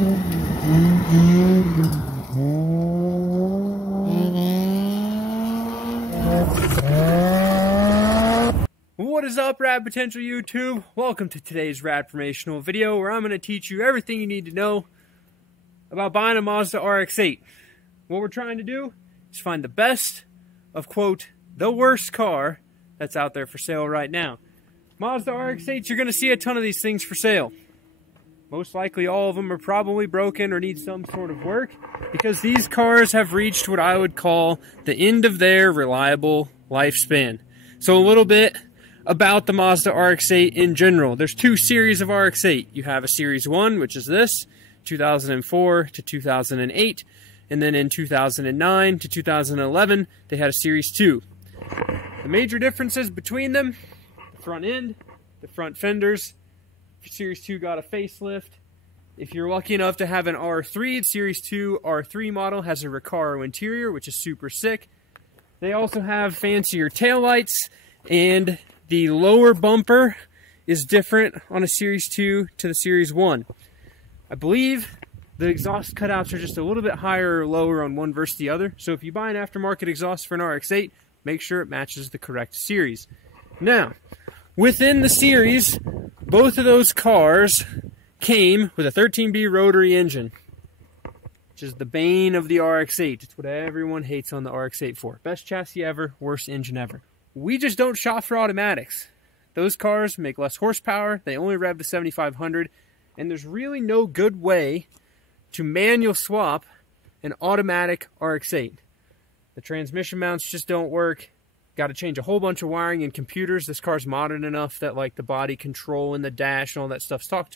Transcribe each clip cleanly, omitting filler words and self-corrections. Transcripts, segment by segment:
What is up, Rad Potential YouTube? Welcome to today's Radformational video where I'm going to teach you everything you need to know about buying a Mazda RX8. What we're trying to do is find the best of, quote, the worst car that's out there for sale right now. Mazda RX8s, you're going to see a ton of these things for sale. Most likely all of them are probably broken or need some sort of work because these cars have reached what I would call the end of their reliable lifespan. So a little bit about the Mazda RX-8 in general. There's two series of RX-8. You have a Series 1, which is this, 2004 to 2008, and then in 2009 to 2011, they had a Series 2. The major differences between them, the front end, the front fenders. Series 2 got a facelift. If you're lucky enough to have an R3, the Series 2 R3 model has a Recaro interior, which is super sick. They also have fancier taillights, and the lower bumper is different on a Series 2 to the Series 1. I believe the exhaust cutouts are just a little bit higher or lower on one versus the other. So if you buy an aftermarket exhaust for an RX-8, make sure it matches the correct series. Now, within the series, both of those cars came with a 13B rotary engine, which is the bane of the RX-8. It's what everyone hates on the RX-8 for. Best chassis ever, worst engine ever. We just don't shop for automatics. Those cars make less horsepower, they only rev to 7,500, and there's really no good way to manual swap an automatic RX-8. The transmission mounts just don't work. Got to change a whole bunch of wiring and computers. This car's modern enough that like the body control and the dash and all that stuff talks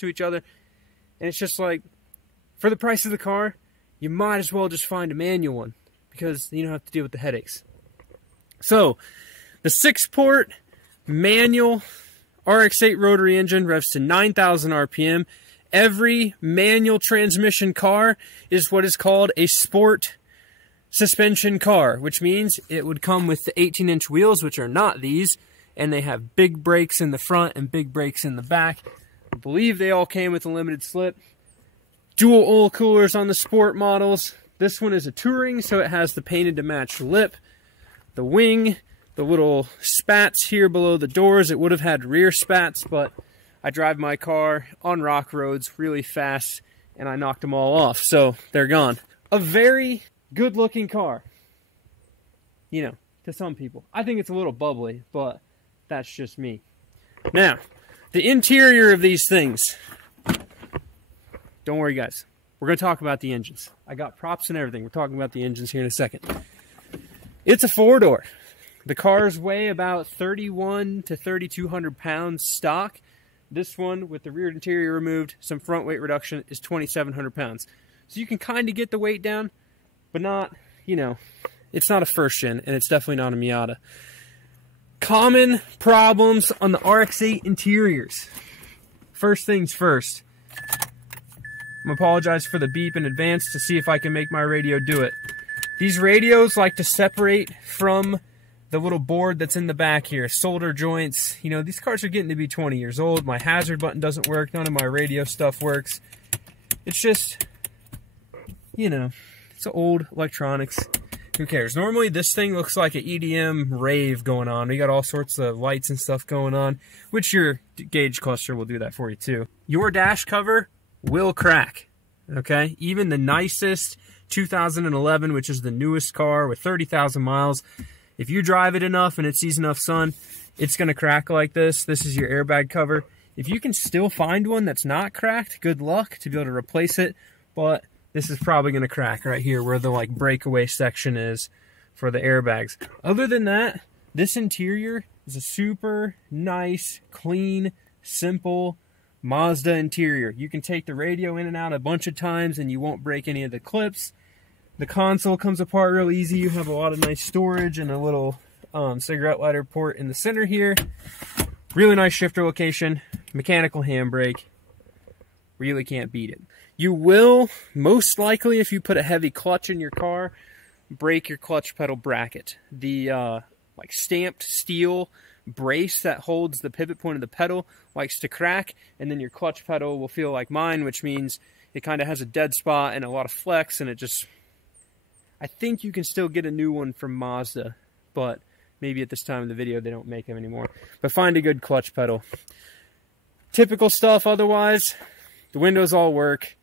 to each other. And it's just like, for the price of the car, you might as well just find a manual one because you don't have to deal with the headaches. So, the 6-port manual RX-8 rotary engine revs to 9,000 RPM. Every manual transmission car is what is called a sport suspension car, which means it would come with the 18-inch wheels, which are not these, and they have big brakes in the front and big brakes in the back. I believe they all came with a limited slip. Dual oil coolers on the sport models. This one is a touring, so it has the painted to match lip. The wing, the little spats here below the doors. It would have had rear spats, but I drive my car on rock roads really fast, and I knocked them all off, so they're gone. A very good-looking car, you know, to some people. I think it's a little bubbly, but that's just me. Now, the interior of these things. Don't worry, guys. We're going to talk about the engines. I got props and everything. We're talking about the engines here in a second. It's a 4-door. The cars weigh about 3,100 to 3,200 pounds stock. This one, with the rear interior removed, some front weight reduction, is 2,700 pounds. So you can kind of get the weight down, but not, you know, it's not a first gen, and it's definitely not a Miata. Common problems on the RX-8 interiors. First things first. I'm going to apologize for the beep in advance to see if I can make my radio do it. These radios like to separate from the little board that's in the back here. Solder joints. You know, these cars are getting to be 20 years old. My hazard button doesn't work. None of my radio stuff works. It's just, you know, it's old electronics. Who cares? Normally this thing looks like an EDM rave going on. We got all sorts of lights and stuff going on, which your gauge cluster will do that for you too. Your dash cover will crack, okay? Even the nicest 2011, which is the newest car with 30,000 miles, if you drive it enough and it sees enough sun, it's going to crack like this. This is your airbag cover. If you can still find one that's not cracked, good luck to be able to replace it, but this is probably going to crack right here where the like breakaway section is for the airbags. Other than that, this interior is a super nice, clean, simple Mazda interior. You can take the radio in and out a bunch of times and you won't break any of the clips. The console comes apart real easy. You have a lot of nice storage and a little cigarette lighter port in the center here. Really nice shifter location. Mechanical handbrake. Really can't beat it. You will, most likely, if you put a heavy clutch in your car, break your clutch pedal bracket. The like stamped steel brace that holds the pivot point of the pedal likes to crack, and then your clutch pedal will feel like mine, which means it kind of has a dead spot and a lot of flex, and it just, I think you can still get a new one from Mazda, but maybe at this time of the video they don't make them anymore. But find a good clutch pedal. Typical stuff otherwise. The windows all work.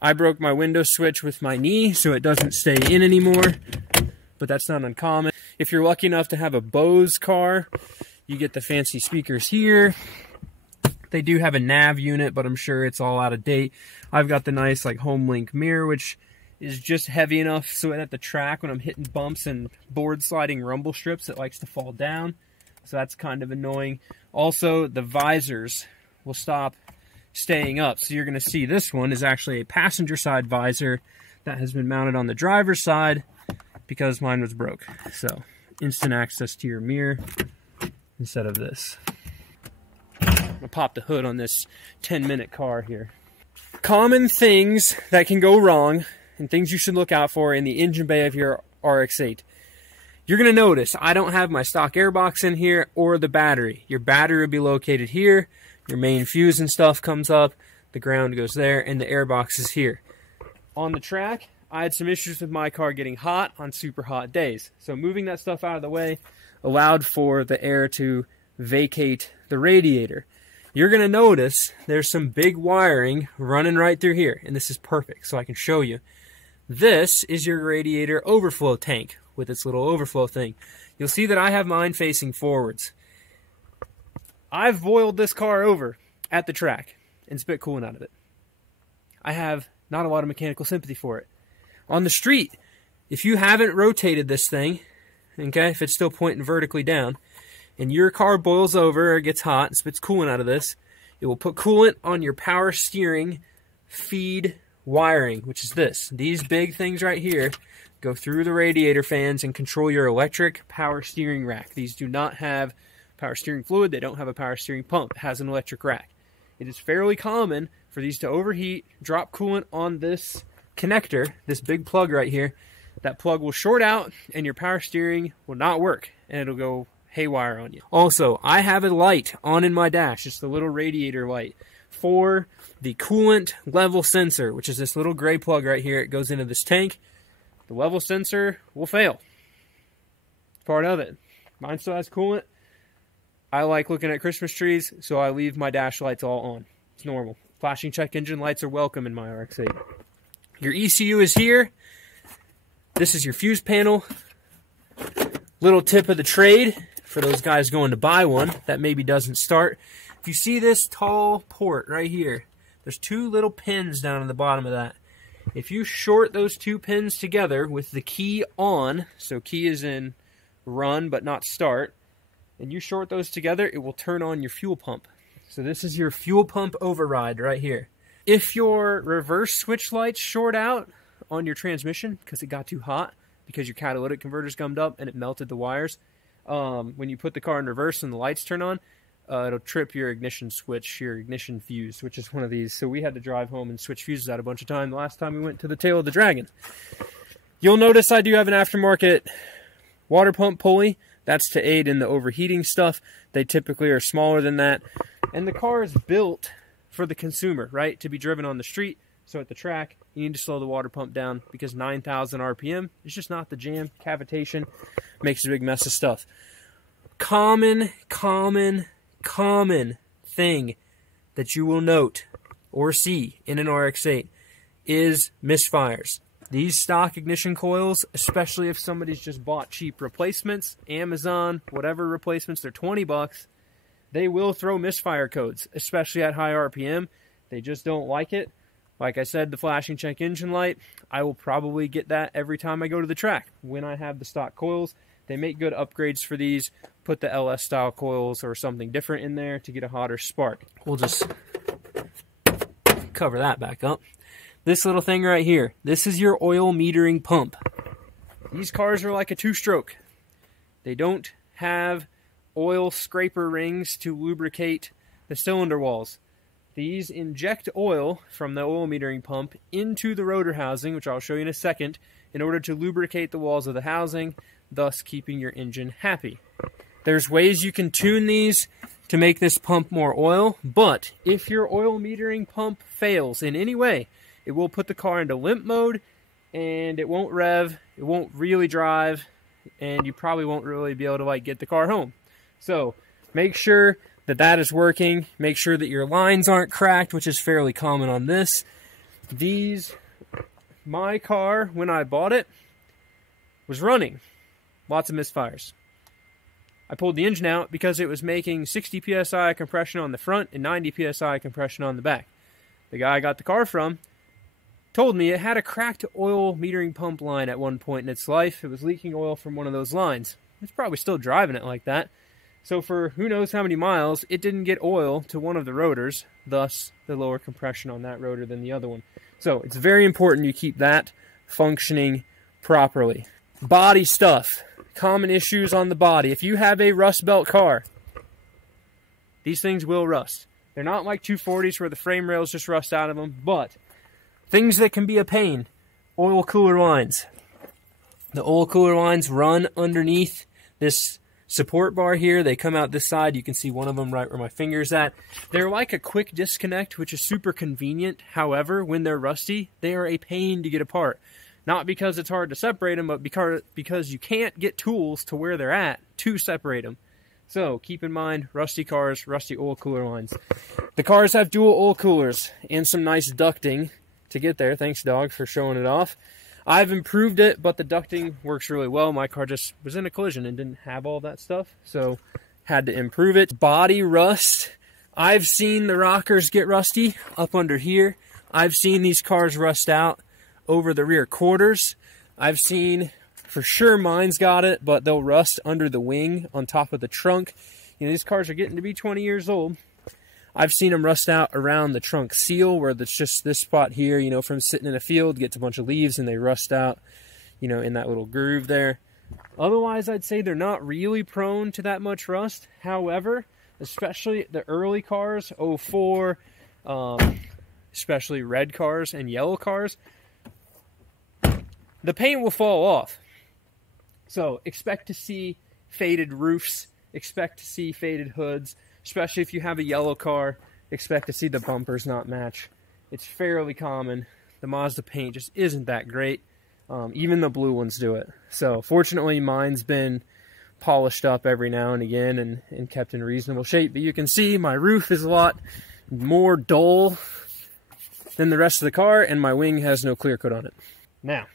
I broke my window switch with my knee, so it doesn't stay in anymore, but that's not uncommon. If you're lucky enough to have a Bose car, you get the fancy speakers here. They do have a nav unit, but I'm sure it's all out of date. I've got the nice like HomeLink mirror, which is just heavy enough so at the track when I'm hitting bumps and board sliding rumble strips, it likes to fall down. So that's kind of annoying. Also, the visors will stop staying up. So you're going to see this one is actually a passenger side visor that has been mounted on the driver's side because mine was broke. So instant access to your mirror instead of this. I'm going to pop the hood on this 10-minute car here. Common things that can go wrong and things you should look out for in the engine bay of your RX8. You're going to notice I don't have my stock airbox in here or the battery. Your battery will be located here. Your main fuse and stuff comes up, the ground goes there, and the airbox is here. On the track, I had some issues with my car getting hot on super hot days. So moving that stuff out of the way allowed for the air to vacate the radiator. You're going to notice there's some big wiring running right through here, and this is perfect, so I can show you. This is your radiator overflow tank with its little overflow thing. You'll see that I have mine facing forwards. I've boiled this car over at the track and spit coolant out of it. I have not a lot of mechanical sympathy for it. On the street, if you haven't rotated this thing, okay, if it's still pointing vertically down, and your car boils over or gets hot and spits coolant out of this, it will put coolant on your power steering feed wiring, which is this. These big things right here go through the radiator fans and control your electric power steering rack. These do not have power steering fluid. They don't have a power steering pump. It has an electric rack. It is fairly common for these to overheat, drop coolant on this connector, this big plug right here. That plug will short out and your power steering will not work and it'll go haywire on you. Also, I have a light on in my dash. It's the little radiator light for the coolant level sensor, which is this little gray plug right here. It goes into this tank. The level sensor will fail. It's part of it. Mine still has coolant. I like looking at Christmas trees, so I leave my dash lights all on. It's normal. Flashing check engine lights are welcome in my RX8. Your ECU is here. This is your fuse panel. Little tip of the trade for those guys going to buy one that maybe doesn't start. If you see this tall port right here, there's two little pins down at the bottom of that. If you short those two pins together with the key on, so key is in run but not start, and you short those together, it will turn on your fuel pump. So this is your fuel pump override right here. If your reverse switch lights short out on your transmission because it got too hot, because your catalytic converter's gummed up and it melted the wires, when you put the car in reverse and the lights turn on, it'll trip your ignition switch, your ignition fuse, which is one of these. So we had to drive home and switch fuses out a bunch of times the last time we went to the Tail of the Dragon. You'll notice I do have an aftermarket water pump pulley. That's to aid in the overheating stuff. They typically are smaller than that. And the car is built for the consumer, right? To be driven on the street. So at the track, you need to slow the water pump down because 9,000 RPM is just not the jam. Cavitation makes a big mess of stuff. Common thing that you will note or see in an RX8 is misfires. These stock ignition coils, especially if somebody's just bought cheap replacements, Amazon, whatever replacements, they're 20 bucks, they will throw misfire codes, especially at high RPM. They just don't like it. Like I said, the flashing check engine light, I will probably get that every time I go to the track when I have the stock coils. They make good upgrades for these. Put the LS style coils or something different in there to get a hotter spark. We'll just cover that back up. This little thing right here, this is your oil metering pump. These cars are like a two-stroke. They don't have oil scraper rings to lubricate the cylinder walls. These inject oil from the oil metering pump into the rotor housing, which I'll show you in a second, in order to lubricate the walls of the housing, thus keeping your engine happy. There's ways you can tune these to make this pump more oil, but if your oil metering pump fails in any way, it will put the car into limp mode, and it won't rev, it won't really drive, and you probably won't really be able to like get the car home. So make sure that that is working. Make sure that your lines aren't cracked, which is fairly common on this. My car, when I bought it, was running. Lots of misfires. I pulled the engine out because it was making 60 psi compression on the front and 90 psi compression on the back. The guy I got the car from told me it had a cracked oil metering pump line at one point in its life. It was leaking oil from one of those lines. It's probably still driving it like that. So for who knows how many miles, it didn't get oil to one of the rotors, thus the lower compression on that rotor than the other one. So it's very important you keep that functioning properly. Body stuff. Common issues on the body. If you have a rust belt car, these things will rust. They're not like 240s where the frame rails just rust out of them, but things that can be a pain. Oil cooler lines. The oil cooler lines run underneath this support bar here. They come out this side. You can see one of them right where my finger's at. They're like a quick disconnect, which is super convenient. However, when they're rusty, they are a pain to get apart. Not because it's hard to separate them, but because you can't get tools to where they're at to separate them. So keep in mind, rusty cars, rusty oil cooler lines. The cars have dual oil coolers and some nice ducting to get there. Thanks, dog, for showing it off. I've improved it, but the ducting works really well. My car just was in a collision and didn't have all that stuff, so had to improve it. Body rust. I've seen the rockers get rusty up under here. I've seen these cars rust out over the rear quarters. I've seen, for sure mine's got it, but they'll rust under the wing on top of the trunk. You know, these cars are getting to be 20 years old. I've seen them rust out around the trunk seal where it's just this spot here, you know, from sitting in a field, gets a bunch of leaves and they rust out, you know, in that little groove there. Otherwise, I'd say they're not really prone to that much rust. However, especially the early cars, 04, especially red cars and yellow cars, the paint will fall off. So expect to see faded roofs, expect to see faded hoods, especially if you have a yellow car, expect to see the bumpers not match. It's fairly common. The Mazda paint just isn't that great. Even the blue ones do it. So fortunately mine's been polished up every now and again and kept in reasonable shape. But you can see my roof is a lot more dull than the rest of the car, and my wing has no clear coat on it. Now,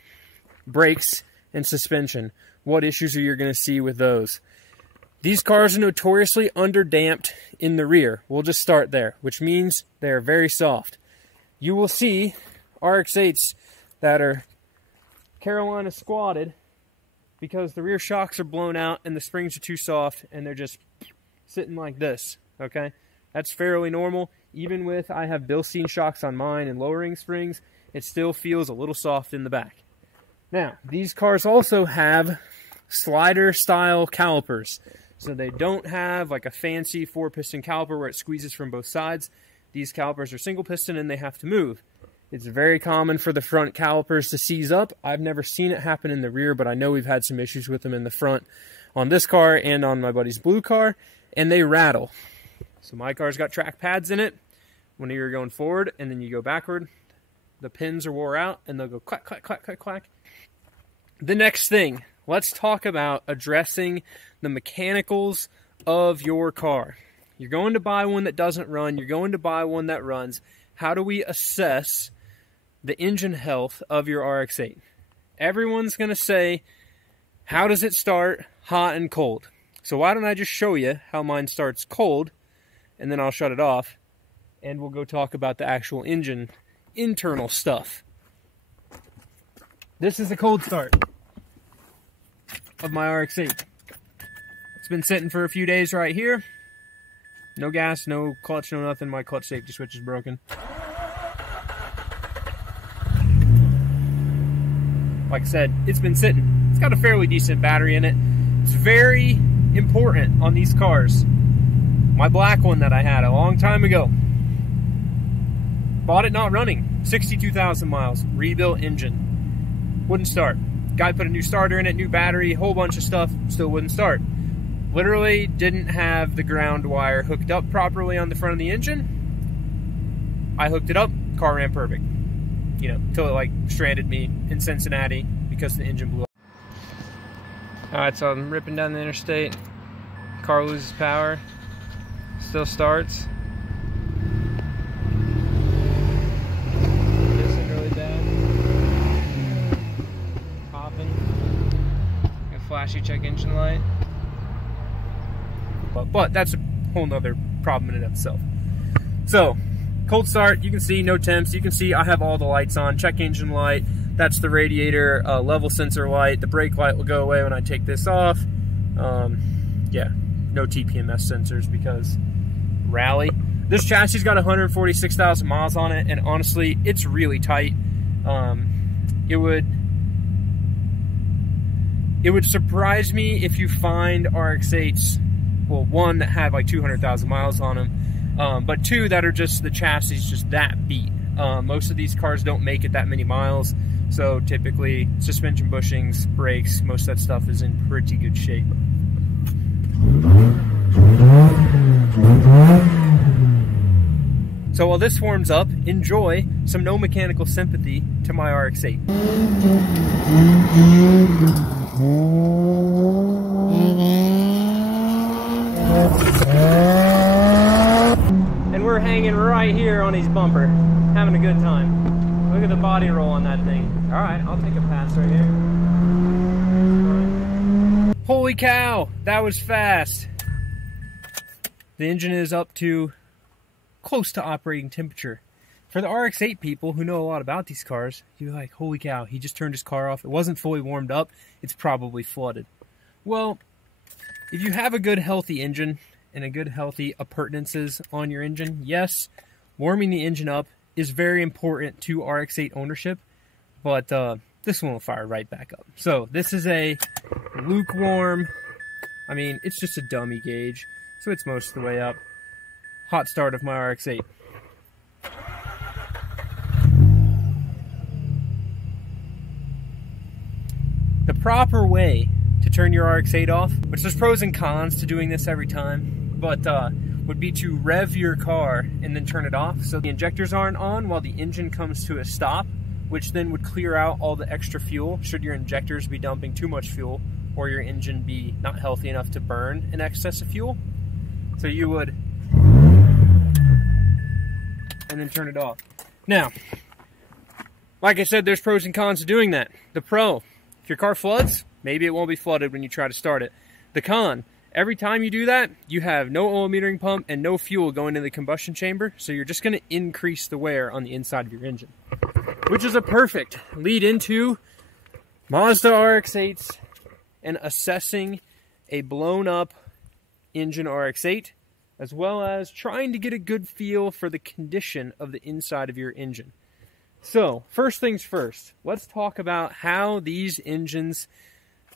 brakes and suspension. What issues are you going to see with those? These cars are notoriously underdamped in the rear. We'll just start there, which means they're very soft. You will see RX8s that are Carolina squatted because the rear shocks are blown out and the springs are too soft and they're just sitting like this, okay? That's fairly normal. Even with, I have Bilstein shocks on mine and lowering springs, it still feels a little soft in the back. Now, these cars also have slider style calipers. So they don't have like a fancy 4-piston caliper where it squeezes from both sides. These calipers are single piston and they have to move. It's very common for the front calipers to seize up. I've never seen it happen in the rear, but I know we've had some issues with them in the front on this car and on my buddy's blue car, and they rattle. So my car's got track pads in it. When you're going forward and then you go backward, the pins are wore out and they'll go clack, clack, clack, clack, clack. The next thing, let's talk about addressing the mechanicals of your car. You're going to buy one that doesn't run. You're going to buy one that runs. How do we assess the engine health of your RX8? Everyone's going to say, how does it start hot and cold? So why don't I just show you how mine starts cold, and then I'll shut it off, and we'll go talk about the actual engine internal stuff. This is a cold start of my RX8. It's been sitting for a few days right here. No gas, no clutch, no nothing. My clutch safety switch is broken. Like I said, it's been sitting. It's got a fairly decent battery in it. It's very important on these cars. My black one that I had a long time ago. Bought it not running. 62,000 miles. Rebuilt engine. Wouldn't start. Guy put a new starter in it, new battery, whole bunch of stuff. Still wouldn't start. Literally didn't have the ground wire hooked up properly on the front of the engine. I hooked it up, car ran perfect. You know, till it like stranded me in Cincinnati because the engine blew up. Alright, so I'm ripping down the interstate. Car loses power. Still starts. Missing really bad. Popping. A flashy check engine light. But that's a whole nother problem in itself. So, cold start, you can see no temps. You can see I have all the lights on. Check engine light, that's the radiator level sensor light. The brake light will go away when I take this off. Yeah, no TPMS sensors because rally. This chassis got 146,000 miles on it, and honestly, it's really tight. It would surprise me if you find RX8s, well, one that have like 200,000 miles on them, but two that are just the chassis just that beat. Most of these cars don't make it that many miles, so typically suspension bushings, brakes, most of that stuff is in pretty good shape. So while this warms up, enjoy some no mechanical sympathy to my RX8. And we're hanging right here on his bumper, having a good time. Look at the body roll on that thing. All right, I'll take a pass right here. Holy cow, that was fast. The engine is up to close to operating temperature. For the RX8 people who know a lot about these cars, you're like, holy cow, he just turned his car off. It wasn't fully warmed up. It's probably flooded. Well, if you have a good healthy engine and a good healthy appurtenances on your engine, yes, warming the engine up is very important to RX8 ownership, but this one will fire right back up. So this is a lukewarm, I mean, it's just a dummy gauge, so it's most of the way up. Hot start of my RX8. The proper way to turn your RX8 off, which there's pros and cons to doing this every time, but would be to rev your car and then turn it off so the injectors aren't on while the engine comes to a stop, which then would clear out all the extra fuel should your injectors be dumping too much fuel or your engine be not healthy enough to burn in excess of fuel. So you would, and then turn it off. Now, like I said, there's pros and cons to doing that. The pro, if your car floods, maybe it won't be flooded when you try to start it. The con, every time you do that, you have no oil metering pump and no fuel going into the combustion chamber, so you're just going to increase the wear on the inside of your engine. Which is a perfect lead into Mazda RX-8s and assessing a blown up engine RX-8, as well as trying to get a good feel for the condition of the inside of your engine. So, first things first, let's talk about how these engines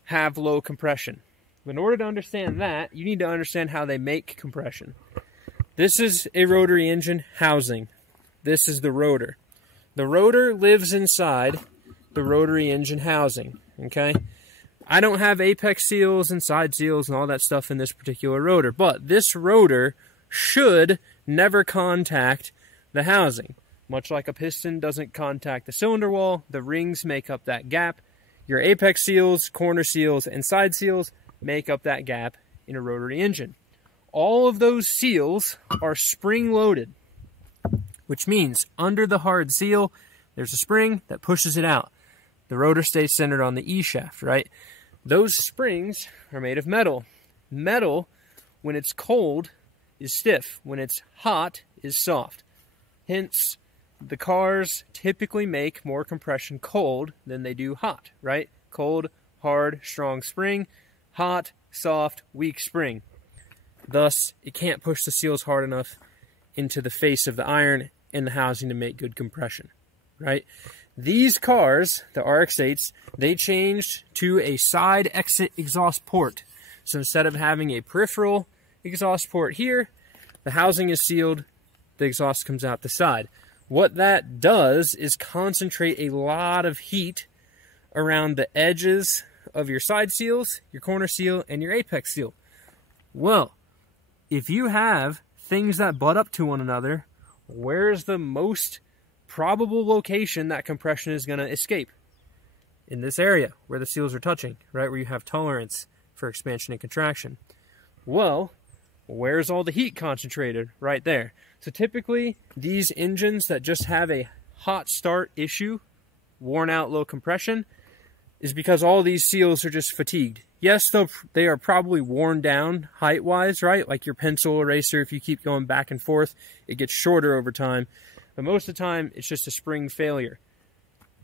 have low compression. In order to understand that, you need to understand how they make compression. This is a rotary engine housing. This is the rotor. The rotor lives inside the rotary engine housing, okay? I don't have apex seals and side seals and all that stuff in this particular rotor, but this rotor should never contact the housing. Much like a piston doesn't contact the cylinder wall, the rings make up that gap. Your apex seals, corner seals, and side seals make up that gap in a rotary engine. All of those seals are spring-loaded, which means under the hard seal, there's a spring that pushes it out. The rotor stays centered on the E-shaft, right? Those springs are made of metal. Metal, when it's cold, is stiff. When it's hot, is soft. Hence, the cars typically make more compression cold than they do hot, right? Cold, hard, strong spring. Hot, soft, weak spring. Thus, it can't push the seals hard enough into the face of the iron and the housing to make good compression, right? These cars, the RX8s, they changed to a side exit exhaust port. So instead of having a peripheral exhaust port here, the housing is sealed, the exhaust comes out the side. What that does is concentrate a lot of heat around the edges of your side seals, your corner seal, and your apex seal. Well, if you have things that butt up to one another, where's the most probable location that compression is going to escape? In this area where the seals are touching, right, where you have tolerance for expansion and contraction. Well, where's all the heat concentrated? Right there. So typically, these engines that just have a hot start issue, worn out low compression, is because all these seals are just fatigued. Yes, they are probably worn down height-wise, right? Like your pencil eraser, if you keep going back and forth, it gets shorter over time. But most of the time, it's just a spring failure.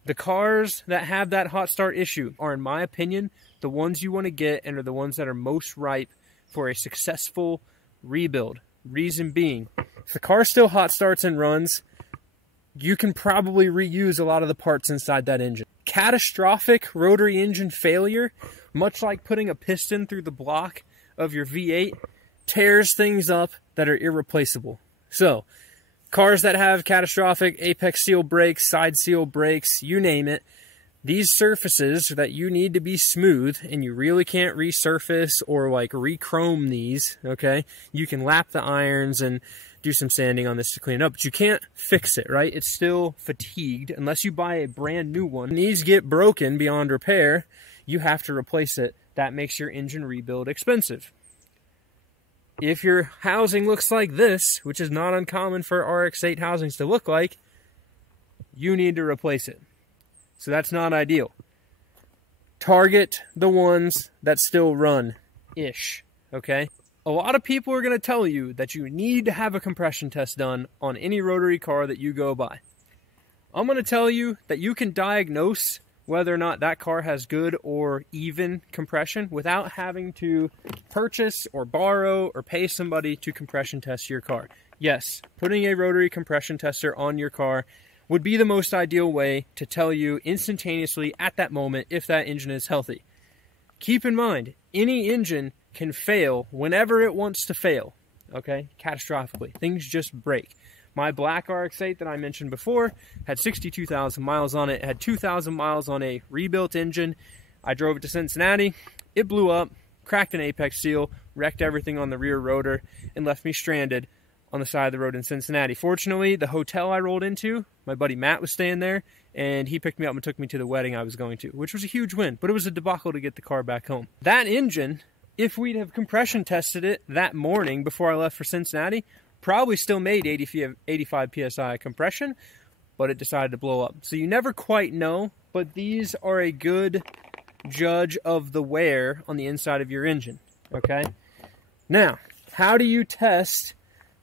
The cars that have that hot start issue are, in my opinion, the ones you want to get and are the ones that are most ripe for a successful rebuild. Reason being, if the car still hot starts and runs, you can probably reuse a lot of the parts inside that engine. Catastrophic rotary engine failure, much like putting a piston through the block of your V8, tears things up that are irreplaceable. So, cars that have catastrophic apex seal breaks, side seal breaks, you name it, these surfaces that you need to be smooth, and you really can't resurface or like re-chrome these, okay? You can lap the irons and do some sanding on this to clean it up, but you can't fix it, right? It's still fatigued unless you buy a brand new one. When these get broken beyond repair, you have to replace it. That makes your engine rebuild expensive. If your housing looks like this, which is not uncommon for RX8 housings to look like, you need to replace it. So that's not ideal. Target the ones that still run-ish, okay? A lot of people are going to tell you that you need to have a compression test done on any rotary car that you go buy. I'm going to tell you that you can diagnose whether or not that car has good or even compression without having to purchase or borrow or pay somebody to compression test your car. Yes, putting a rotary compression tester on your car would be the most ideal way to tell you instantaneously at that moment if that engine is healthy. Keep in mind, any engine can fail whenever it wants to fail, okay? Catastrophically. Things just break. My black RX8 that I mentioned before had 62,000 miles on it. It had 2,000 miles on a rebuilt engine. I drove it to Cincinnati. It blew up, cracked an apex seal, wrecked everything on the rear rotor, and left me stranded on the side of the road in Cincinnati. Fortunately, the hotel I rolled into, my buddy Matt was staying there, and he picked me up and took me to the wedding I was going to, which was a huge win, but it was a debacle to get the car back home. That engine, if we'd have compression tested it that morning before I left for Cincinnati, probably still made 85 PSI compression, but it decided to blow up. So you never quite know, but these are a good judge of the wear on the inside of your engine, okay? Now, how do you test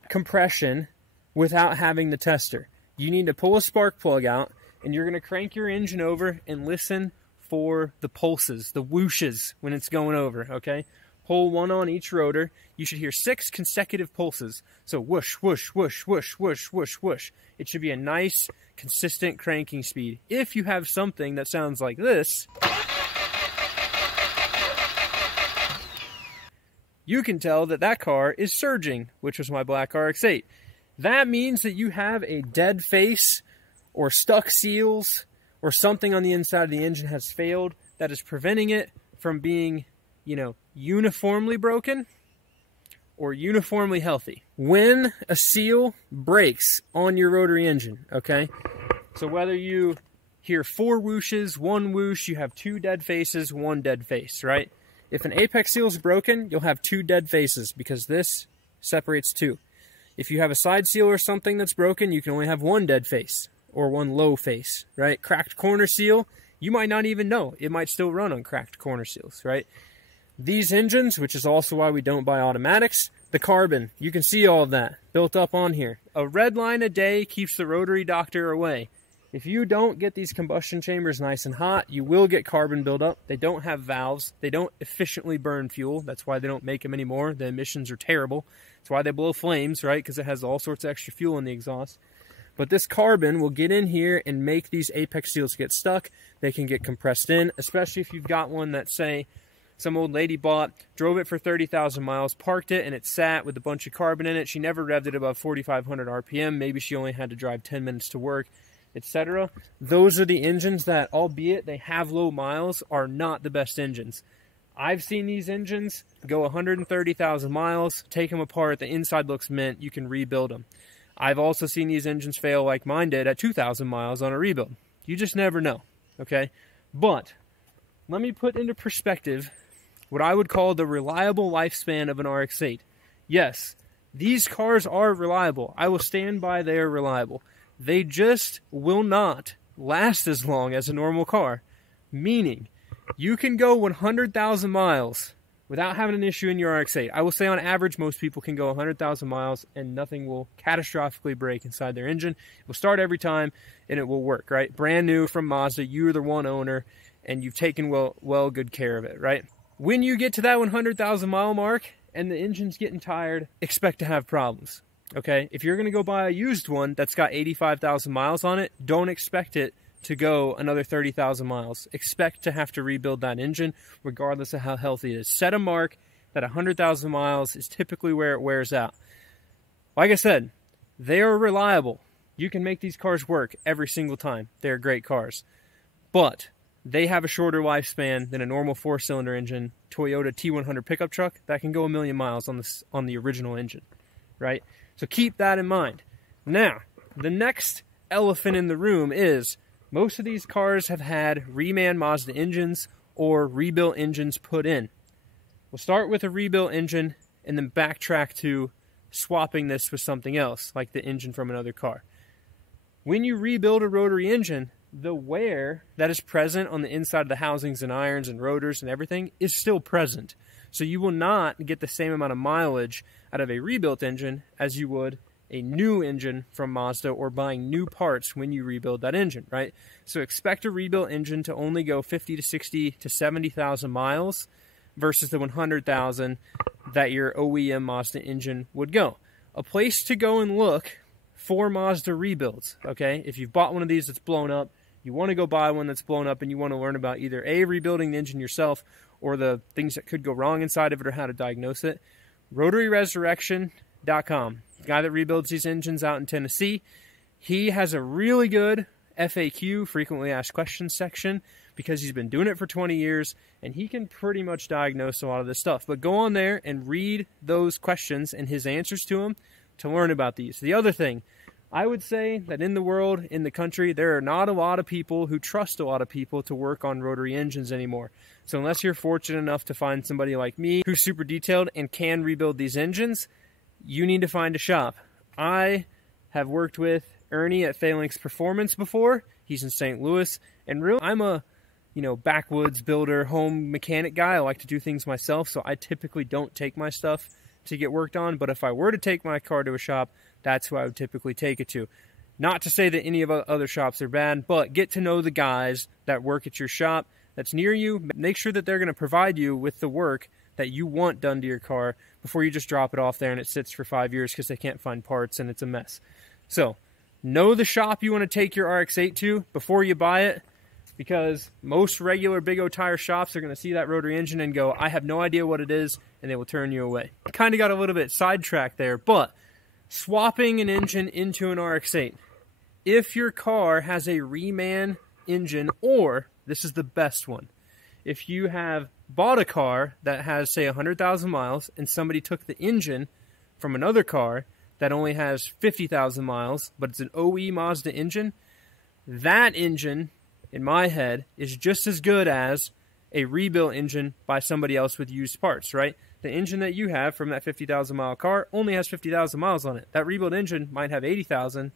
compression without having the tester? You need to pull a spark plug out, and you're going to crank your engine over and listen for the pulses, the whooshes when it's going over, okay? Pull one on each rotor. You should hear 6 consecutive pulses. So whoosh, whoosh, whoosh, whoosh, whoosh, whoosh, whoosh. It should be a nice, consistent cranking speed. If you have something that sounds like this, you can tell that that car is surging, which was my black RX8. That means that you have a dead face or stuck seals or something on the inside of the engine has failed that is preventing it from being, you know, uniformly broken or uniformly healthy. When a seal breaks on your rotary engine, okay? So whether you hear 4 whooshes, 1 whoosh, you have 2 dead faces, 1 dead face, right? If an apex seal is broken, you'll have 2 dead faces because this separates 2. If you have a side seal or something that's broken, you can only have 1 dead face or 1 low face, right? Cracked corner seal, you might not even know. It might still run on cracked corner seals, right? These engines, which is also why we don't buy automatics, the carbon, you can see all of that built up on here. A red line a day keeps the rotary doctor away. If you don't get these combustion chambers nice and hot, you will get carbon buildup. They don't have valves. They don't efficiently burn fuel. That's why they don't make them anymore. The emissions are terrible. That's why they blow flames, right? Because it has all sorts of extra fuel in the exhaust. But this carbon will get in here and make these apex seals get stuck. They can get compressed in, especially if you've got one that, say, some old lady bought, drove it for 30,000 miles, parked it, and it sat with a bunch of carbon in it. She never revved it above 4,500 RPM. Maybe she only had to drive 10 minutes to work, etc. Those are the engines that, albeit they have low miles, are not the best engines. I've seen these engines go 130,000 miles, take them apart, the inside looks mint, you can rebuild them. I've also seen these engines fail like mine did at 2,000 miles on a rebuild. You just never know, okay? But let me put into perspective what I would call the reliable lifespan of an RX8. Yes, these cars are reliable. I will stand by they are reliable. They just will not last as long as a normal car. Meaning, you can go 100,000 miles without having an issue in your RX8. I will say on average, most people can go 100,000 miles and nothing will catastrophically break inside their engine. It will start every time and it will work, right? Brand new from Mazda, you're the one owner and you've taken well good care of it, right? When you get to that 100,000 mile mark and the engine's getting tired, expect to have problems, okay? If you're going to go buy a used one that's got 85,000 miles on it, don't expect it to go another 30,000 miles. Expect to have to rebuild that engine regardless of how healthy it is. Set a mark that 100,000 miles is typically where it wears out. Like I said, they are reliable. You can make these cars work every single time. They're great cars. But they have a shorter lifespan than a normal 4-cylinder engine Toyota T100 pickup truck that can go 1,000,000 miles on the original engine, right? So keep that in mind. Now, the next elephant in the room is most of these cars have had reman Mazda engines or rebuilt engines put in. We'll start with a rebuilt engine and then backtrack to swapping this with something else, like the engine from another car. When you rebuild a rotary engine, the wear that is present on the inside of the housings and irons and rotors and everything is still present. So you will not get the same amount of mileage out of a rebuilt engine as you would a new engine from Mazda or buying new parts when you rebuild that engine, right? So expect a rebuilt engine to only go 50 to 60 to 70,000 miles versus the 100,000 that your OEM Mazda engine would go. A place to go and look for Mazda rebuilds, okay? If you've bought one of these that's blown up, you want to go buy one that's blown up and you want to learn about either A, rebuilding the engine yourself or the things that could go wrong inside of it or how to diagnose it, Rotary Ressurection.com. The guy that rebuilds these engines out in Tennessee, he has a really good FAQ, frequently asked questions section, because he's been doing it for 20 years and he can pretty much diagnose a lot of this stuff. But go on there and read those questions and his answers to them to learn about these. The other thing, I would say that in the world, in the country, there are not a lot of people who trust a lot of people to work on rotary engines anymore. So unless you're fortunate enough to find somebody like me who's super detailed and can rebuild these engines, you need to find a shop. I have worked with Ernie at Phalanx Performance before. He's in St. Louis. And really, I'm a backwoods builder, home mechanic guy. I like to do things myself, so I typically don't take my stuff to get worked on. But if I were to take my car to a shop, that's who I would typically take it to. Not to say that any of other shops are bad, but get to know the guys that work at your shop that's near you. Make sure that they're going to provide you with the work that you want done to your car before you just drop it off there and it sits for 5 years because they can't find parts and it's a mess. So, know the shop you want to take your RX8 to before you buy it, because most regular Big O tire shops are going to see that rotary engine and go, I have no idea what it is, and they will turn you away. Kind of got a little bit sidetracked there, but swapping an engine into an RX8. If your car has a reman engine, or, this is the best one, if you have bought a car that has, say, 100,000 miles, and somebody took the engine from another car that only has 50,000 miles, but it's an OE Mazda engine, that engine, in my head, is just as good as a rebuilt engine by somebody else with used parts, right? The engine that you have from that 50,000 mile car only has 50,000 miles on it. That rebuilt engine might have 80,000,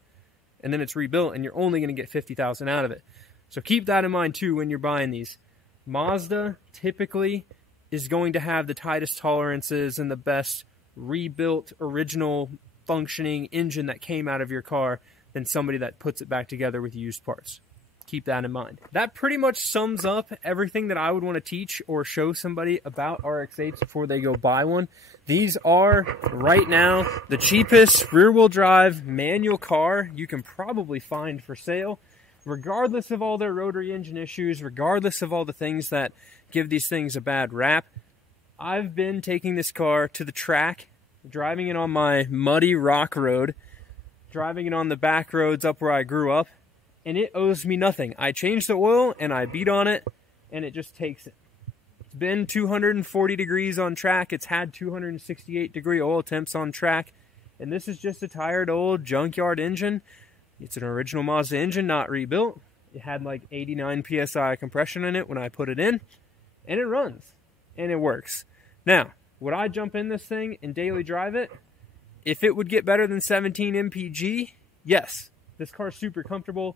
and then it's rebuilt, and you're only going to get 50,000 out of it. So keep that in mind, too, when you're buying these. Mazda typically is going to have the tightest tolerances and the best rebuilt, original, functioning engine that came out of your car than somebody that puts it back together with used parts. Keep that in mind. That pretty much sums up everything that I would want to teach or show somebody about RX8s before they go buy one. These are, right now, the cheapest rear-wheel drive manual car you can probably find for sale, regardless of all their rotary engine issues, regardless of all the things that give these things a bad rap. I've been taking this car to the track, driving it on my muddy rock road, driving it on the back roads up where I grew up, and it owes me nothing. I changed the oil and I beat on it and it just takes it. It's been 240 degrees on track. It's had 268 degree oil temps on track. And this is just a tired old junkyard engine. It's an original Mazda engine, not rebuilt. It had like 89 PSI compression in it when I put it in. And it runs. And it works. Now, would I jump in this thing and daily drive it? If it would get better than 17 mpg, yes. This car's super comfortable.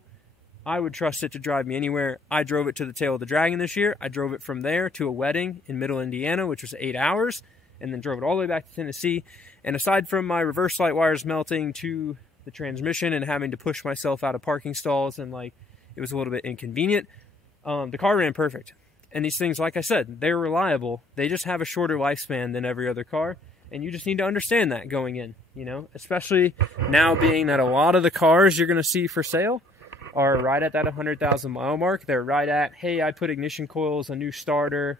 I would trust it to drive me anywhere. I drove it to the Tail of the Dragon this year. I drove it from there to a wedding in Middle Indiana, which was 8 hours, and then drove it all the way back to Tennessee. And aside from my reverse light wires melting to the transmission and having to push myself out of parking stalls and like it was a little bit inconvenient, the car ran perfect. And these things, like I said, they're reliable. They just have a shorter lifespan than every other car. And you just need to understand that going in, you know, especially now being that a lot of the cars you're going to see for sale are right at that 100,000 mile mark. They're right at, hey, I put ignition coils, a new starter,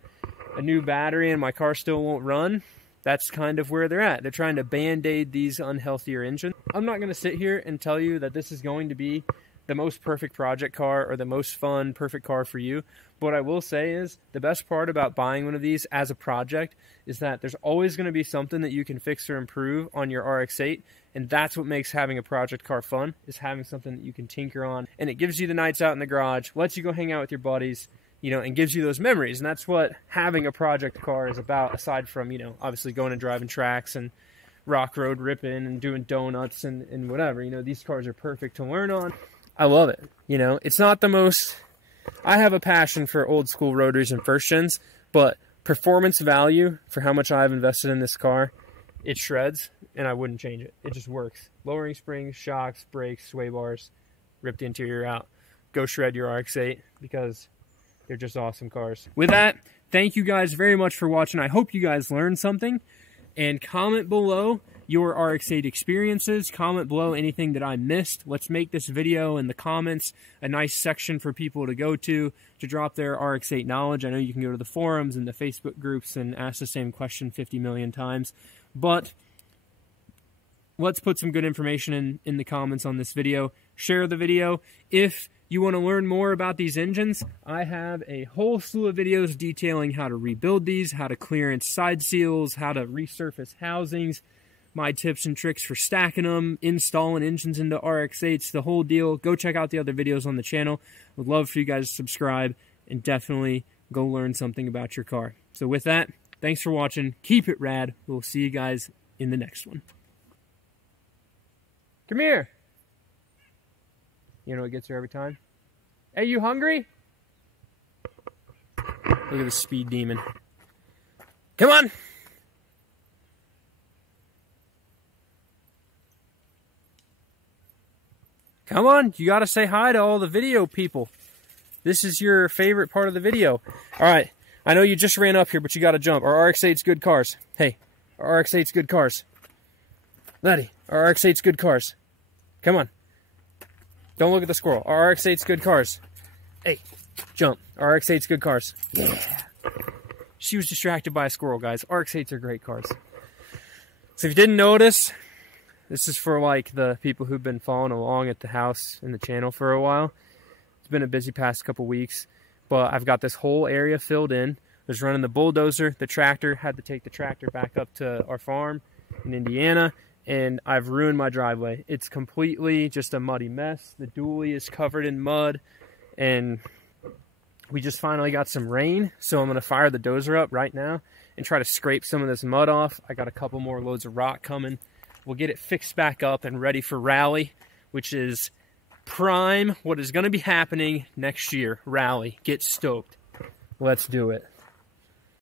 a new battery, and my car still won't run. That's kind of where they're at. They're trying to band-aid these unhealthier engines. I'm not going to sit here and tell you that this is going to be the most perfect project car or the most fun, perfect car for you. But what I will say is the best part about buying one of these as a project is that there's always going to be something that you can fix or improve on your RX8. And that's what makes having a project car fun, is having something that you can tinker on. And it gives you the nights out in the garage, lets you go hang out with your buddies, you know, and gives you those memories. And that's what having a project car is about, aside from, you know, obviously going and driving tracks and rock road ripping and doing donuts and whatever. You know, these cars are perfect to learn on. I love it. You know, it's not the most... I have a passion for old school rotaries and first gens, but performance value for how much I've invested in this car, it shreds, and I wouldn't change it. It just works. Lowering springs, shocks, brakes, sway bars, rip the interior out. Go shred your RX8 because they're just awesome cars. With that, thank you guys very much for watching. I hope you guys learned something, and comment below your RX8 experiences. Comment below anything that I missed. Let's make this video in the comments a nice section for people to go to drop their RX8 knowledge. I know you can go to the forums and the Facebook groups and ask the same question 50 million times, but let's put some good information in the comments on this video. Share the video. If you want to learn more about these engines, I have a whole slew of videos detailing how to rebuild these, how to clearance side seals, how to resurface housings, my tips and tricks for stacking them, installing engines into RX8s, the whole deal. Go check out the other videos on the channel. Would love for you guys to subscribe and definitely go learn something about your car. So with that, thanks for watching. Keep it rad. We'll see you guys in the next one. Come here. You know what gets her every time? Hey, you hungry? Look at the speed demon. Come on. Come on, you gotta say hi to all the video people. This is your favorite part of the video. Alright, I know you just ran up here, but you gotta jump. Our RX8's good cars. Hey, our RX8's good cars. Laddie, our RX8's good cars. Come on. Don't look at the squirrel. Our RX8's good cars. Hey, jump. Our RX8's good cars. Yeah. She was distracted by a squirrel, guys. RX8s are great cars. So if you didn't notice, this is for like the people who've been following along at the house and the channel for a while. It's been a busy past couple weeks, but I've got this whole area filled in. I was running the bulldozer, the tractor, had to take the tractor back up to our farm in Indiana, and I've ruined my driveway. It's completely just a muddy mess. The dually is covered in mud, and we just finally got some rain, so I'm going to fire the dozer up right now and try to scrape some of this mud off. I got a couple more loads of rock coming. We'll get it fixed back up and ready for Rally, which is prime what is going to be happening next year. Rally. Get stoked. Let's do it.